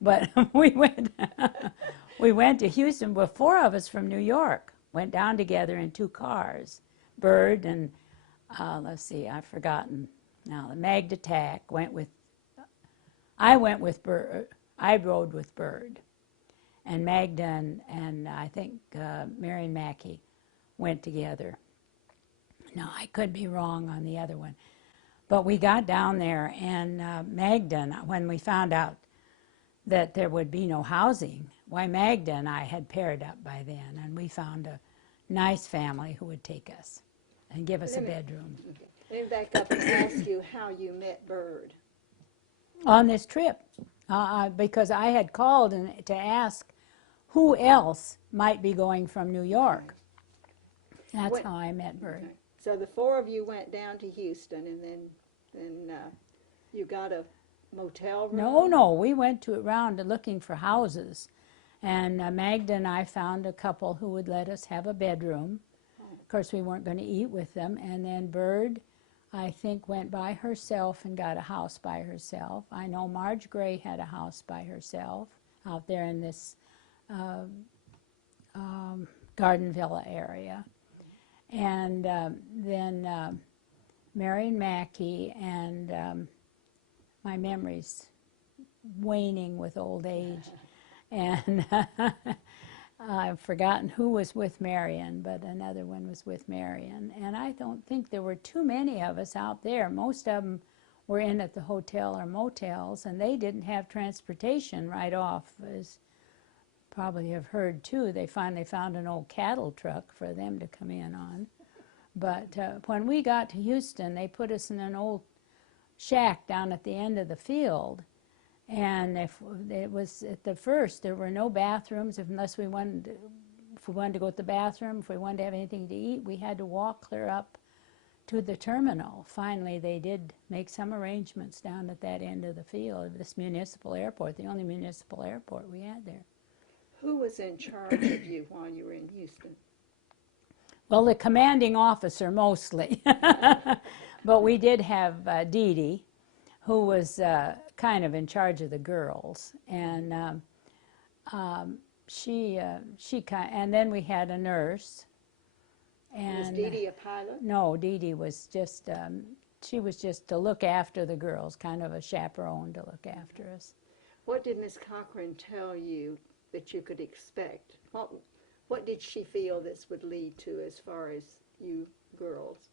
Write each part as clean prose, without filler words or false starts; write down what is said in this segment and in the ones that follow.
But we went, we went to Houston. Well, four of us from New York went down together in two cars. Bird and, let's see, I've forgotten now. The Magda Tack went with, I went with Bird, I rode with Bird. And Magda and I think Marion Mackey went together. No, I could be wrong on the other one. But we got down there, and Magda, when we found out that there would be no housing, why, Magda and I had paired up by then, and we found a nice family who would take us and give us a bedroom. Let me back up and ask you how you met Bird. On this trip, because I had called to ask who else might be going from New York. That's how I met Bird. Okay. So the four of you went down to Houston, and then you got a motel room? No, we went around looking for houses. And Magda and I found a couple who would let us have a bedroom. Of course, we weren't going to eat with them. And then Bird, I think, went by herself and got a house by herself. I know Marge Gray had a house by herself out there in this Garden Villa area. And then Marion Mackey, and my memory's waning with old age. And I've forgotten who was with Marion, but another one was with Marion. And I don't think there were too many of us out there. Most of them were in at the hotel or motels, and they didn't have transportation right off, as probably have heard too. They finally found an old cattle truck for them to come in on. But when we got to Houston, they put us in an old shack down at the end of the field. And if it was at the first, there were no bathrooms unless we wanted, if we wanted to go to the bathroom, if we wanted to have anything to eat, we had to walk clear up to the terminal. Finally, they did make some arrangements down at that end of the field of this municipal airport, the only municipal airport we had there. Who was in charge of you while you were in Houston? Well, the commanding officer mostly. But we did have Dee Dee, who was kind of in charge of the girls, and and then we had a nurse. And was Dee Dee a pilot? No, Dee Dee was just she was just to look after the girls, kind of a chaperone to look after us. What did Miss Cochran tell you that you could expect? What did she feel this would lead to as far as you girls?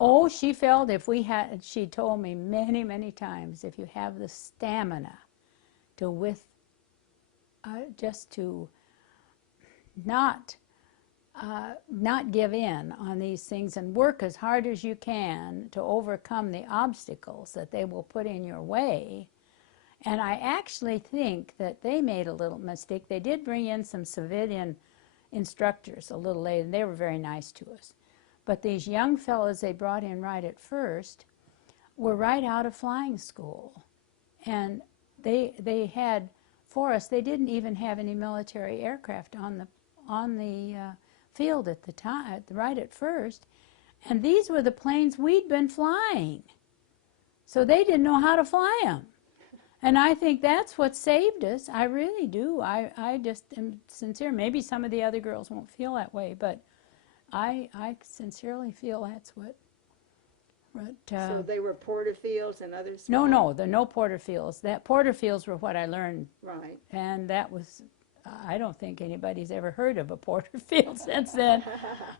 Oh, she felt if we had, she told me many, many times, if you have the stamina to just to not give in on these things and work as hard as you can to overcome the obstacles that they will put in your way. And I actually think that they made a little mistake. They did bring in some civilian instructors a little later, and they were very nice to us. But these young fellows they brought in right at first were right out of flying school. And they had, for us, they didn't even have any military aircraft on the field at the time, right at first. And these were the planes we'd been flying. So they didn't know how to fly them. And I think that's what saved us. I really do. I just am sincere. Maybe some of the other girls won't feel that way, but I sincerely feel that's what so they were Porterfields and others? No, no Porterfields. That Porterfields were what I learned. Right. And that was, I don't think anybody's ever heard of a Porterfield since then.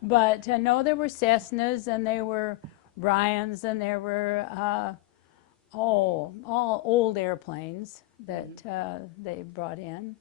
But no, there were Cessnas, and there were Ryans, and there were all old airplanes that they brought in.